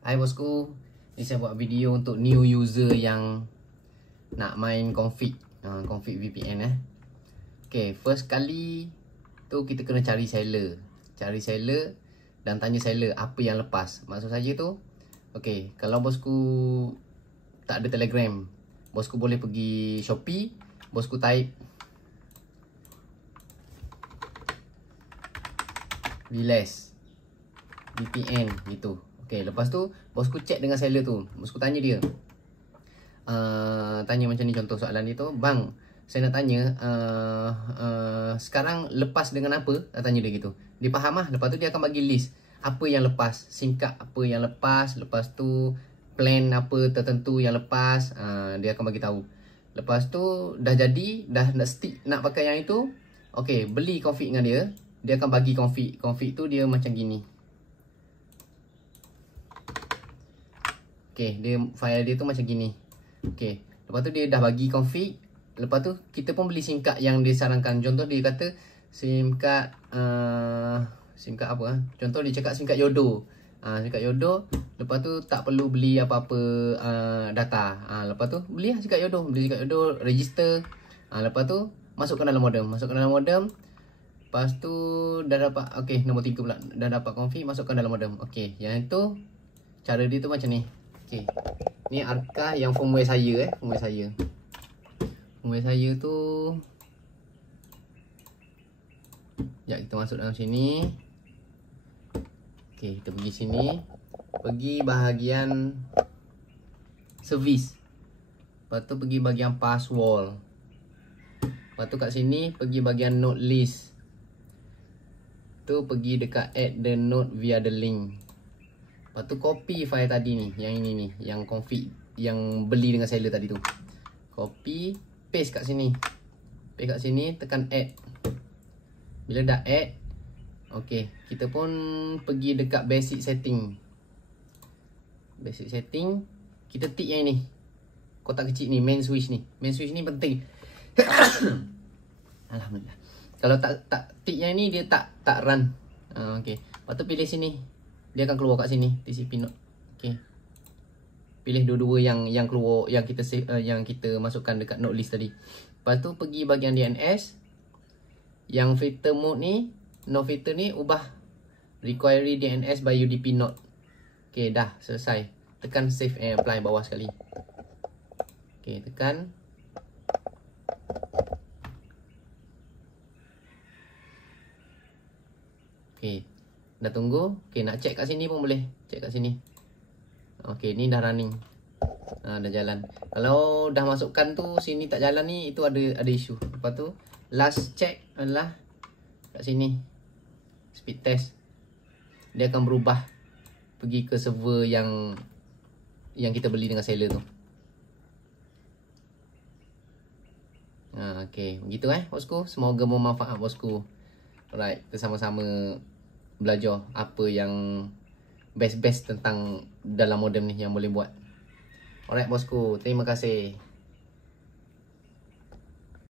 Hai bosku, ni saya buat video untuk new user yang nak main config VPN Okay, first kali tu kita kena cari seller. Dan tanya seller apa yang lepas. Maksud saya tu, okay, kalau bosku tak ada Telegram, bosku boleh pergi Shopee, bosku type Viles VPN gitu. Okay, lepas tu bosku cek dengan seller tu, bosku tanya dia, tanya macam ni, contoh soalan dia tu, bang, saya nak tanya sekarang lepas dengan apa? Tanya dia gitu. Dia faham lah. Lepas tu dia akan bagi list apa yang lepas, SIM card apa yang lepas, lepas tu plan apa tertentu yang lepas, dia akan bagi tahu. Lepas tu dah jadi, dah nak stick nak pakai yang itu, okay, beli config dengan dia. Dia akan bagi config tu dia macam gini. Okay, file dia tu macam gini. Okay, lepas tu dia dah bagi config. Lepas tu kita pun beli SIM card yang dia sarankan. Contoh dia kata SIM card apa? Contoh dia cakap SIM card Yodo. SIM card Yodo. Lepas tu tak perlu beli apa-apa data. Lepas tu beli SIM card Yodo. Beli SIM card Yodo, register. Lepas tu masukkan dalam modem. Lepas tu dah dapat, okay, nombor 3 pula. Dah dapat config, masukkan dalam modem. Okay, yang itu cara dia tu macam ni. Okay, ni arkah yang firmware saya Firmware saya tu, sekejap kita masuk dalam sini. Okay, kita pergi sini, pergi bahagian service. Lepas tu pergi bahagian password. Lepas tu kat sini pergi bahagian node list. Tu pergi dekat add the node via the link. Lepas tu copy file tadi ni, yang ini ni, yang config yang beli dengan seller tadi tu. Copy, paste kat sini. Tekan add. Bila dah add, okay, kita pun pergi dekat basic setting. Kita tick yang ini. Kotak kecil ni, main switch ni. Main switch ni penting. Alhamdulillah. Kalau tak tick yang ni, dia tak run. Okay. Lepas tu pilih sini. Dia akan keluar kat sini, TCP node. Okay. Pilih dua-dua yang keluar, yang kita save, yang kita masukkan dekat node list tadi. Lepas tu pergi bahagian DNS. Yang filter mode ni, no filter ni ubah require DNS by UDP node. Okay, dah selesai. Tekan save and apply bawah sekali. Okay, tekan. Okay, dah tunggu. Okay, nak check kat sini pun boleh. Check kat sini. Okay, ni dah running. Dah jalan. Kalau dah masukkan tu sini tak jalan ni, itu ada isu. Lepas tu last check adalah kat sini. Speed test. Dia akan berubah pergi ke server yang kita beli dengan seller tu. Okay, begitu bosku. Semoga bermanfaat bosku. Alright, kita sama-sama belajar apa yang best tentang dalam modem ni yang boleh buat. Alright bosku, terima kasih.